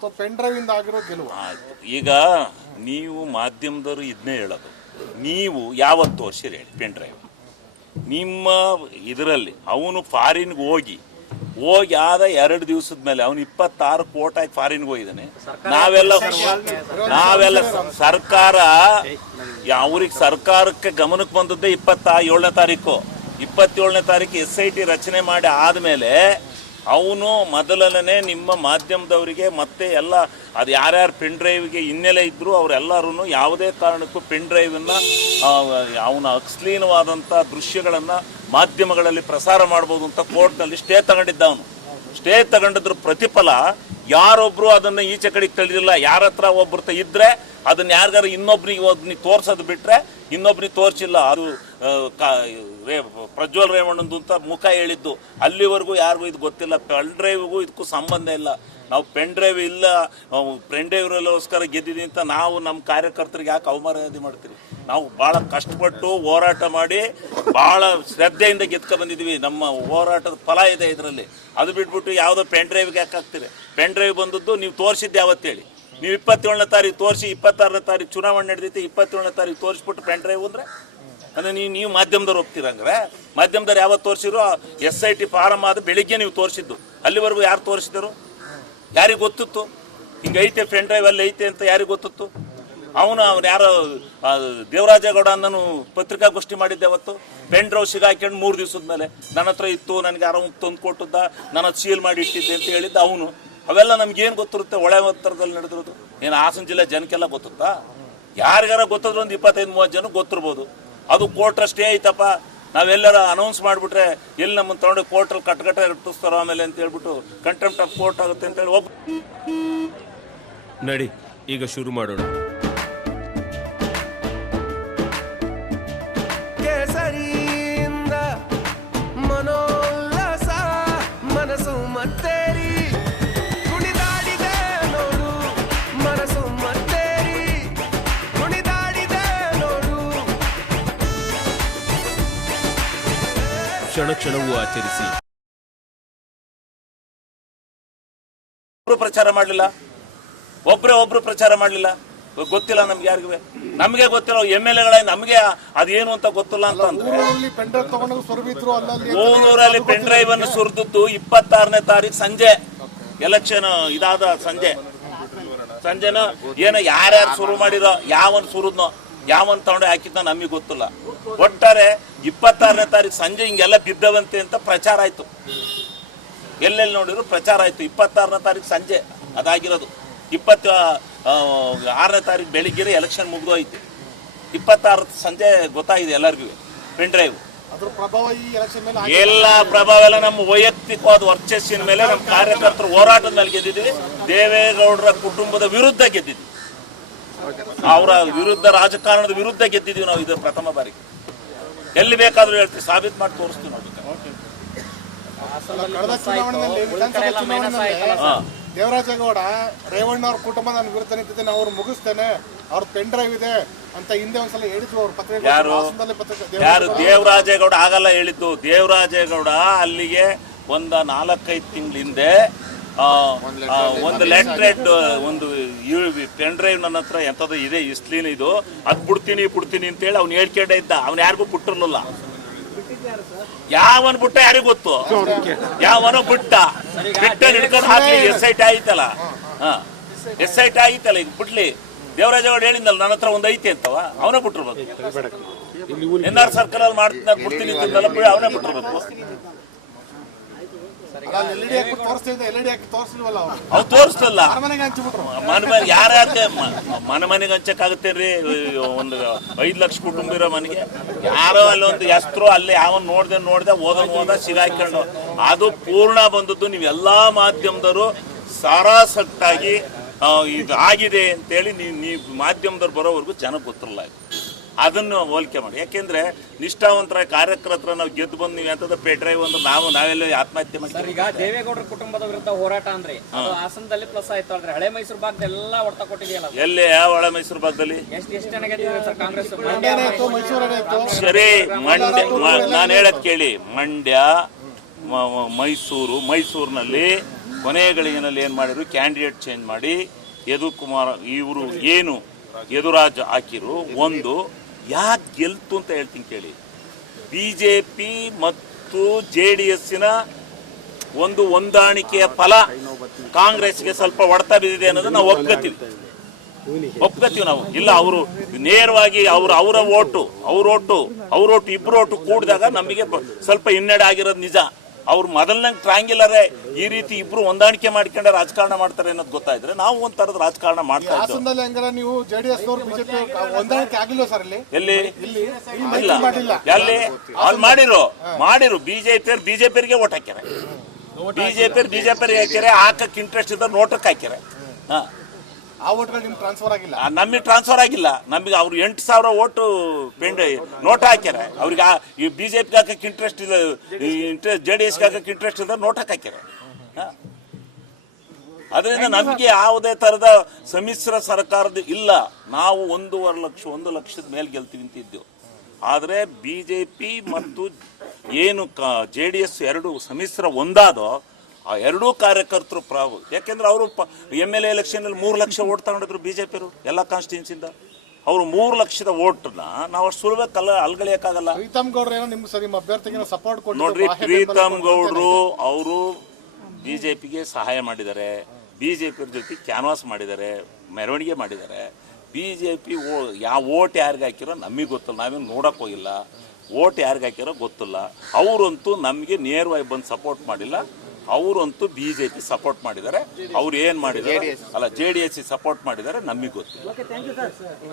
Pen drive ಇಂದ ಆಗಿರೋ ಗೆಲುವು. ಈಗ ನೀವು ಮಾಧ್ಯಮದವರು ಇದನ್ನೇ ಹೇಳೋದು, ನೀವು ಯಾವತ್ತು ತೋರಿಸಿರಿ ಹೇಳಿ ಪೆನ್ ಡ್ರೈವ್ ನಿಮ್ಮ ಇದರಲ್ಲಿ. ಅವನು ಫಾರಿನ್ಗೆ ಹೋಗಿ ಆದ 2 ದಿವಸದ ಮೇಲೆ ಅವನು 26 ಕೋಟಿ ಆಗಿ ಫಾರಿನ್ಗೆ ಹೋಗಿದ್ದಾನೆ. ನಾವೆಲ್ಲ ಸರ್ಕಾರ ಅವ್ರಿಗೆ ಸರ್ಕಾರಕ್ಕೆ ಗಮನಕ್ಕೆ ಬಂದದ್ದೇ 27ನೇ ತಾರೀಕು. 27ನೇ ತಾರೀಕು SIT ರಚನೆ ಮಾಡಿ ಆದಮೇಲೆ ಅವನು ಮೊದಲನೇ ನಿಮ್ಮ ಮಾಧ್ಯಮದವರಿಗೆ ಮತ್ತೆ ಎಲ್ಲ ಅದು ಯಾರ್ಯಾರು ಪೆನ್ ಡ್ರೈವ್ಗೆ ಹಿನ್ನೆಲೆ ಇದ್ದರು ಅವರೆಲ್ಲರೂ ಯಾವುದೇ ಕಾರಣಕ್ಕೂ ಪೆನ್ ಡ್ರೈವನ್ನು ಅವನ ಅಶ್ಲೀಲವಾದಂಥ ದೃಶ್ಯಗಳನ್ನು ಮಾಧ್ಯಮಗಳಲ್ಲಿ ಪ್ರಸಾರ ಮಾಡ್ಬೋದು ಅಂತ ಕೋರ್ಟ್ನಲ್ಲಿ ಸ್ಟೇ ತಗೊಂಡಿದ್ದ. ಅವನು ಸ್ಟೇ ತಗೊಂಡಿದ್ರ ಪ್ರತಿಫಲ ಯಾರೊಬ್ಬರು ಅದನ್ನು ಈಚೆ ಕಡೆಗೆ ತಳ್ಳಿಲ್ಲ. ಯಾರ ಹತ್ರ ಒಬ್ಬರು ಇದ್ದರೆ ಅದನ್ನು ಯಾರಿಗಾರು ಒಬ್ಬನಿಗೆ ತೋರ್ಸೋದು ಬಿಟ್ಟರೆ ಇನ್ನೊಬ್ರಿಗೆ ತೋರಿಸಿಲ್ಲ. ಅದು ಪ್ರಜ್ವಲ್ ರೇವಣ್ಣಂದು ಅಂತ ಮುಖ ಹೇಳಿದ್ದು. ಅಲ್ಲಿವರೆಗೂ ಯಾರಿಗೂ ಇದು ಗೊತ್ತಿಲ್ಲ. ಪೆನ್ ಡ್ರೈವ್ಗೂ ಇದಕ್ಕೂ ಸಂಬಂಧ ಇಲ್ಲ. ನಾವು ಪೆನ್ ಡ್ರೈವ್ ಇಲ್ಲ, ಪೆನ್ ಡ್ರೈವ್ಗೋಸ್ಕರ ಗೆದ್ದಿದ್ದೀವಿ ಅಂತ ನಾವು ನಮ್ಮ ಕಾರ್ಯಕರ್ತರಿಗೆ ಯಾಕೆ ಅವಮರ್ಯಾದೆ ಮಾಡ್ತೀರಿ? ನಾವು ಭಾಳ ಕಷ್ಟಪಟ್ಟು ಹೋರಾಟ ಮಾಡಿ ಭಾಳ ಶ್ರದ್ಧೆಯಿಂದ ಗೆದ್ಕೊ ಬಂದಿದ್ದೀವಿ. ನಮ್ಮ ಹೋರಾಟದ ಫಲ ಇದೆ ಇದರಲ್ಲಿ. ಅದು ಬಿಟ್ಬಿಟ್ಟು ಯಾವುದೋ ಪೆನ್ ಡ್ರೈವ್ಗೆ ಯಾಕೆ ಹಾಕ್ತೀರಿ? ಪೆನ್ ಡ್ರೈವ್ ಬಂದದ್ದು ನೀವು ತೋರಿಸಿದ್ದು ಯಾವತ್ತೇಳಿ? ನೀವು 27ನೇ ತಾರೀಕು ತೋರಿಸಿ 26ನೇ ತಾರೀಕು ಚುನಾವಣೆ ನಡೆದೈತಿ, 27ನೇ ತಾರೀಕು ತೋರಿಸ್ಬಿಟ್ಟು ಪೆನ್ ಡ್ರೈವ್ ಅಂದರೆ ಅಂದರೆ ನೀವು ಮಾಧ್ಯಮದವ್ರು ಹೋಗ್ತೀರಂದ್ರೆ ಮಾಧ್ಯಮದವ್ರು ಯಾವತ್ತು ತೋರಿಸಿರೋ SIT ಫಾರಮ್ ಆದ ಬೆಳಿಗ್ಗೆ ನೀವು ತೋರಿಸಿದ್ದು. ಅಲ್ಲಿವರೆಗೂ ಯಾರು ತೋರಿಸಿದರು? ಯಾರಿಗೆ ಗೊತ್ತಿತ್ತು ಹಿಂಗೆ ಐತೆ ಪೆನ್ ಡ್ರೈವ್ ಅಲ್ಲಿ ಐತೆ ಅಂತ? ಯಾರಿಗೆ ಗೊತ್ತಿತ್ತು? ಅವನು ಯಾರೋ ದೇವರಾಜೇಗೌಡ ನಾನು ಪತ್ರಿಕಾಗೋಷ್ಠಿ ಮಾಡಿದ್ದೆ ಅವತ್ತು. ಪೆನ್ ಡ್ರೈವ್ ಸಿಗಾಕೊಂಡು 3 ದಿವಸದ ಮೇಲೆ ನನ್ನ ಹತ್ರ ಇತ್ತು, ನನಗೆ ಯಾರೋ ತಂದು ಕೊಟ್ಟದ್ದ, ನಾನು ಅದು ಸೀಲ್ ಮಾಡಿ ಇಟ್ಟಿದ್ದೆ ಅಂತ ಹೇಳಿದ್ದ ಅವನು. ಅವೆಲ್ಲ ನಮ್ಗೇನು ಗೊತ್ತಿರುತ್ತೆ? ಒಳ್ಳೆ ಒತ್ತರದಲ್ಲಿ ನಡೆದಿರೋದು ಏನು ಹಾಸನ ಜಿಲ್ಲೆ ಜನಕ್ಕೆಲ್ಲ ಗೊತ್ತುತ್ತಾ? ಯಾರಿಗಾರ ಗೊತ್ತಿದ್ರು ಒಂದು 25-30 ಜನ ಗೊತ್ತಿರ್ಬೋದು. ಅದು ಕೋರ್ಟ್ರ ಸ್ಟೇ ಐತಪ್ಪ, ನಾವೆಲ್ಲರ ಅನೌನ್ಸ್ ಮಾಡಿಬಿಟ್ರೆ ಎಲ್ಲಿ ನಮ್ಮನ್ನು ತಗೊಂಡು ಕೋರ್ಟ್ರಲ್ಲಿ ಕಟ್ಕಟ್ಟೆ ಇಟ್ಟಿಸ್ತಾರೋ ಆಮೇಲೆ ಅಂತ ಹೇಳ್ಬಿಟ್ಟು ಕಂಟೆಂಪ್ಟ್ ಆಫ್ ಕೋರ್ಟ್ ಆಗುತ್ತೆ ಅಂತೇಳಿ ನಡಿ ಈಗ ಶುರು ಮಾಡೋಣ. ಕೇಸರಿಯಿಂದ ಮನೋಲ್ಲಾಸ ಮನಸ್ಸು ಮತ್ತೇರಿ ಕುಣಿದಾಡಿದೆ ನೋಡು, ಮನಸ್ಸು ಮತ್ತೇರಿ ಕುಣಿದಾಡಿದೆ ನೋಡು. ಕ್ಷಣ ಕ್ಷಣವೂ ಆಚರಿಸಿ. ಪ್ರಚಾರ ಮಾಡಲಿಲ್ಲ, ಒಬ್ರು ಪ್ರಚಾರ ಮಾಡಲಿಲ್ಲ. ಗೊತ್ತಿಲ್ಲ ನಮ್ಗೆ ಯಾರಿಗೂ. ನಮಗೆ ಗೊತ್ತಿಲ್ಲ MLAಗಳ ನಮಗೆ ಅದೇನು ಅಂತ ಗೊತ್ತಿಲ್ಲ ಅಂತ ಅಂದ್ರೆ ಊರೂರಲ್ಲಿ ಪೆನ್ ಡ್ರೈವ್ ಅನ್ನು ಸುರಿದದ್ದು 26ನೇ ತಾರೀಕು ಸಂಜೆ, ಎಲೆಕ್ಷನ್ ಇದಾದ ಸಂಜೆನ ಏನೋ ಯಾರ್ಯಾರು ಶುರು ಮಾಡಿರೋ, ಯಾವನ್ ಸುರಿದ್ನೋ ಯಾವನ್ ತಗೊಂಡು ಹಾಕಿದ್ನೋ ನಮಗೆ ಗೊತ್ತಿಲ್ಲ. ಒಟ್ಟಾರೆ 26ನೇ ತಾರೀಕು ಸಂಜೆ ಹಿಂಗೆಲ್ಲ ಬಿದ್ದವಂತೆ ಅಂತ ಪ್ರಚಾರ ಆಯ್ತು. ಎಲ್ಲೆಲ್ಲಿ ನೋಡಿದ್ರು ಪ್ರಚಾರ ಆಯ್ತು. 26ನೇ ತಾರೀಕು ಸಂಜೆ ಅದಾಗಿರೋದು. 26ನೇ ತಾರೀಕು ಬೆಳಿಗ್ಗೆ ಎಲೆಕ್ಷನ್ ಮುಗಿದೋಯ್ತು. 26 ಸಂಜೆ ಗೊತ್ತಾಗಿದೆ ಎಲ್ಲರಿಗೂ ಪೆನ್ ಡ್ರೈವ್. ಎಲ್ಲ ಪ್ರಭಾವ ಎಲ್ಲ ನಮ್ಮ ವೈಯಕ್ತಿಕವಾದ ವರ್ಚಸ್ಸಿನ ಮೇಲೆ, ನಮ್ಮ ಕಾರ್ಯಕರ್ತರ ಹೋರಾಟದ ಮೇಲೆ ಗೆದ್ದಿದ್ದೀವಿ. ದೇವೇಗೌಡರ ಕುಟುಂಬದ ವಿರುದ್ಧ ಗೆದ್ದಿದ್ವಿ. ಅವರ ವಿರುದ್ಧ, ರಾಜಕಾರಣದ ವಿರುದ್ಧ ಗೆದ್ದಿದ್ದೀವಿ ನಾವು. ಇದು ಪ್ರಥಮ ಬಾರಿಗೆ. ಎಲ್ಲಿ ಬೇಕಾದ್ರೂ ಹೇಳ್ತೀವಿ, ಸಾಬೀತು ಮಾಡಿ ತೋರಿಸ್ತೀವಿ ನೋಡಿ. ದೇವರಾಜೇಗೌಡ ರೇವಣ್ಣ ಅವ್ರ ಕುಟುಂಬ ನನ್ನ ವಿರುದ್ಧ ನಿಂತಿದ್ದೇನೆ, ಅವ್ರು ಮುಗಿಸ್ತೇನೆ, ಅವ್ರ ಪೆನ್ ಡ್ರೈವ್ ಇದೆ ಅಂತ ಹಿಂದೆ ಒಂದ್ಸಲ ಹೇಳಿದ್ರು ಅವ್ರ ಪತ್ರಿಕೆ. ಯಾರು ದೇವರಾಜೇಗೌಡ ಆಗಲ್ಲ ಹೇಳಿದ್ದು. ದೇವರಾಜೇಗೌಡ ಅಲ್ಲಿಗೆ ಒಂದು 4-5 ತಿಂಗಳ ಹಿಂದೆ ಒಂದು ಲೆಟ್ರೇಟ್ ಒಂದು ಪೆನ್ ಡ್ರೈವ್ ನನ್ನ ಹತ್ರ ಎಂಥದ್ದು ಇದೆ ಇಸ್ಲೀನ್ ಇದು, ಅದು ಬಿಡ್ತೀನಿ ಅಂತೇಳಿ ಅವ್ನು ಹೇಳ್ಕೊಂಡೇ ಇದ್ದ. ಅವ್ನು ಯಾರಿಗೂ ಬಿಟ್ಟಿರ್ಲಿಲ್ಲ. ಯಾವನ್ ಬಿಟ್ಟ ಯಾರಿಗೂ ಗೊತ್ತು, ಯಾವನೋ ಬಿಟ್ಟ ಹಿಡ್ಕೊಂಡು ಹಾಕಿ SIT ಆಯ್ತಲ್ಲ, SIT ಆಯ್ತಲ್ಲ, ಇದು ಬಿಡ್ಲಿ. ದೇವರಾಜೇಗೌಡ ಹೇಳಿದ್ನಲ್ಲ ನನ್ನ ಹತ್ರ ಒಂದು ಐತಿ ಅಂತವ, ಅವನೇ ಬಿಟ್ಟಿರ್ಬೇಕು. NR ಸರ್ಕಲ್ ಅಲ್ಲಿ ಮಾಡ್ತೀನಿ ಬಿಡ್ತೀನಿ ಅಂತಲ್ಲ, ಅವನೇ ಬಿಟ್ಟಿರ್ಬೇಕು. ಅವ್ನು ತೋರಿಸ್ತಲ್ಲ. ಯಾರ್ಯಾರಿಗೆ ಮನೆಗೆ ಹಂಚಕ್ಕಾಗುತ್ತೇನ್ರಿ? ಒಂದು 5 ಲಕ್ಷ ಕುಟುಂಬ ಇರೋ ಮನೆಗೆ ಯಾರೋ ಅಲ್ಲಿ ಒಂದು ಹೆಸರು ಅಲ್ಲಿ ಯಾವನ್ ನೋಡ್ದೆ ಹೋದ ಸಿಗಾಕೊಂಡು ಅದು ಪೂರ್ಣ ಬಂದದ್ದು. ನೀವೆಲ್ಲಾ ಮಾಧ್ಯಮದವರು ಸಾರಾಸಟ್ಟಾಗಿ ಇದು ಆಗಿದೆ ಅಂತೇಳಿ ನೀವು ಮಾಧ್ಯಮದವ್ರು ಬರೋವರೆಗೂ ಜನಕ್ಕೆ ಗೊತ್ತಿರಲ್ಲ. ಅದನ್ನು ಹೋಲಿಕೆ ಮಾಡಿ. ಯಾಕೆಂದ್ರೆ ನಿಷ್ಠಾವಂತರ ಕಾರ್ಯಕರ್ತರ ನಾವು ಗೆದ್ದು ಬಂದು ನೀವು ಎಂತದ ಪೆನ್ ಡ್ರೈವ್ ಅಂದ್ರೆ ನಾವೆಲ್ಲ ಆತ್ಮಹತ್ಯೆ ಮಾಡಿ. ಈಗ ದೇವೇಗೌಡರ ಕುಟುಂಬದ ವಿರುದ್ಧ ಹೋರಾಟ ಅಂದ್ರೆ ಹಾಸನದಲ್ಲಿ ಪ್ಲಸ್ ಆಯ್ತು ಅಂದ್ರೆ ಹಳೆ ಮೈಸೂರು ಭಾಗದೆಲ್ಲ ಹೊಡೆತ ಕೊಟ್ಟಿದೆಯಲ್ಲ. ಎಲ್ಲಿ ಯಾವ ಹಳೆ ಮೈಸೂರು ಭಾಗದಲ್ಲಿ ಎಷ್ಟು ಜನ ಗೆದ್ದಿದ್ದಾರೆ ಸರ್ ಕಾಂಗ್ರೆಸ್? ಸರಿ, ಮಂಡ್ಯ ನಾನು ಹೇಳದ್ ಕೇಳಿ. ಮಂಡ್ಯ, ಮೈಸೂರಿನಲ್ಲಿ ಕೊನೆ ಗಳಿಗೆನಲ್ಲಿ ಏನು ಮಾಡಿದ್ರು, ಕ್ಯಾಂಡಿಡೇಟ್ ಚೇಂಜ್ ಮಾಡಿ ಯದುಕುಮಾರ್ ಇವರು ಏನು ಯದುರಾಜ್ ಹಾಕಿರು. ಒಂದು ಯಾಕೆ ಗೆಲ್ತು ಅಂತ ಹೇಳ್ತೀನಿ ಕೇಳಿ. BJP ಮತ್ತು JDSನ ಒಂದು ಹೊಂದಾಣಿಕೆಯ ಫಲ ಕಾಂಗ್ರೆಸ್ಗೆ ಸ್ವಲ್ಪ ಹೊಡೆತ ಬಿದ್ದಿದೆ ಅನ್ನೋದು ನಾವು ಒಪ್ಕೋತೀವಿ ನಾವು. ಇಲ್ಲ, ಅವರು ನೇರವಾಗಿ ಅವರ ಓಟು ಇಬ್ರು ಓಟು ಕೂಡಿದಾಗ ನಮಗೆ ಸ್ವಲ್ಪ ಹಿನ್ನಡೆ ಆಗಿರೋದು ನಿಜ. ಅವ್ರು ಮೊದಲನೇ ಟ್ರಾಂಗ್ಯುಲರೇ ಈ ರೀತಿ ಇಬ್ರು ಹೊಂದಾಣಿಕೆ ಮಾಡ್ಕೊಂಡೆ ರಾಜಕಾರಣ ಮಾಡ್ತಾರೆ ಅನ್ನೋದು ಗೊತ್ತಾಯಿದ್ರೆ ನಾವು ಒಂಥರದ ರಾಜಕಾರಣ ಮಾಡ್ತಾ ಇದ್ದೀವಿ. ಹಾಸನದಲ್ಲಿ ಹಂಗಾರೆ ನೀವು JDS ಅವರು ಬಿಜೆಪಿ ಹೊಂದಾಣಿಕೆ ಆಗಿಲ್ಲ ಸರ್ ಇಲ್ಲಿ? ಎಲ್ಲಿ ಮೈತ್ರಿ ಮಾಡಿಲ್ಲ. ಎಲ್ಲಿ ಅಲ್ಲಿ ಮಾಡಿರು ಬಿಜೆಪಿಯರಿಗೆ ಓಟ್ ಹಾಕ್ಯಾರೆ. ಬಿಜೆಪಿಯರಿಗೆ ಹಾಕ್ಯಾರೆ. ಹಾಕಕ್ಕೆ ಇಂಟ್ರೆಸ್ಟ್ ಇದ್ದ ನೋಟಕ್ಕೆ ಹಾಕ್ಯಾರೆ. ಆ ಓಟ್ಗಳು ನಿಮ್ಗೆ ಟ್ರಾನ್ಸ್ಫರ್ ಆಗಿಲ್ಲ? ನಮಗೆ ಟ್ರಾನ್ಸ್ಫರ್ ಆಗಿಲ್ಲ. ನಮಗೆ ಅವ್ರು 8,000 ಓಟು ನೋಟ್ ಹಾಕ್ಯಾರೆ. ಅವ್ರಿಗೆ ಈ ಬಿಜೆಪಿಗೆ ಹಾಕಕ್ಕೆ ಇಂಟ್ರೆಸ್ಟ್ ಇಲ್ಲ, JDSಗೆ ಹಾಕಕ್ಕೆ ಇಂಟ್ರೆಸ್ಟ್ ಇದ್ದ ನೋಟಕ್ಕೆ ಹಾಕ್ಯಾರೆ. ಅದರಿಂದ ನಮಗೆ ಯಾವುದೇ ಥರದ ಸಮ್ಮಿಶ್ರ ಸರ್ಕಾರದ ಇಲ್ಲ. ನಾವು 1 ಲಕ್ಷದ ಮೇಲೆ ಗೆಲ್ತೀವಿ ಅಂತಿದ್ದೆವು. ಆದರೆ BJP ಮತ್ತು ಏನು JDS ಎರಡು ಸಮ್ಮಿಶ್ರ ಒಂದಾದೋ ಆ ಎರಡೂ ಕಾರ್ಯಕರ್ತರು ಯಾಕೆಂದ್ರೆ ಅವರು MLA ಎಲೆಕ್ಷನಲ್ಲಿ 3 ಲಕ್ಷ ಓಟ್ ತಗೊಂಡಿದ್ರು BJP ಎಲ್ಲ ಕಾನ್ಸ್ಟಿಟ್ಯೂನ್ಸಿಂದ. ಅವರು 3 ಲಕ್ಷದ ಓಟ್ನ ನಾವು ಅಷ್ಟು ಸುಲಭಕ್ಕೆ ಅಲ್ಗಳಿಯಕ್ಕಾಗಲ್ಲ. ಪ್ರೀತಮ್ ಗೌಡ್ರು ಏನೋ ನಿಮ್ಮ ಸರಿ ಅಭ್ಯರ್ಥಿಗೆ ಸಪೋರ್ಟ್ ಕೊಟ್ಟು ನೋಡ್ರಿ, ಪ್ರೀತಮ್ ಗೌಡ್ರು ಅವರು BJPಗೆ ಸಹಾಯ ಮಾಡಿದ್ದಾರೆ. BJP ಜೊತೆ ಕ್ಯಾನ್ವಾಸ್ ಮಾಡಿದ್ದಾರೆ, ಮೆರವಣಿಗೆ ಮಾಡಿದ್ದಾರೆ. BJP ಯಾವ ಓಟ್ ಯಾರಿಗೆ ಹಾಕಿರೋ ನಮಗೆ ಗೊತ್ತಿಲ್ಲ, ನಾವೇನು ನೋಡಕ್ ಹೋಗಿಲ್ಲ. ಓಟ್ ಯಾರಿಗೆ ಹಾಕಿರೋ ಗೊತ್ತಿಲ್ಲ. ಅವರಂತೂ ನಮಗೆ ನೇರವಾಗಿ ಬಂದು ಸಪೋರ್ಟ್ ಮಾಡಿಲ್ಲ. ಅವರಂತೂ BJP ಸಪೋರ್ಟ್ ಮಾಡಿದ್ದಾರೆ. ಅವ್ರು ಏನು ಮಾಡಿದ್ದಾರೆ, JDS ಸಪೋರ್ಟ್ ಮಾಡಿದ್ದಾರೆ, ನಮಗೆ ಗೊತ್ತಿಲ್ಲ.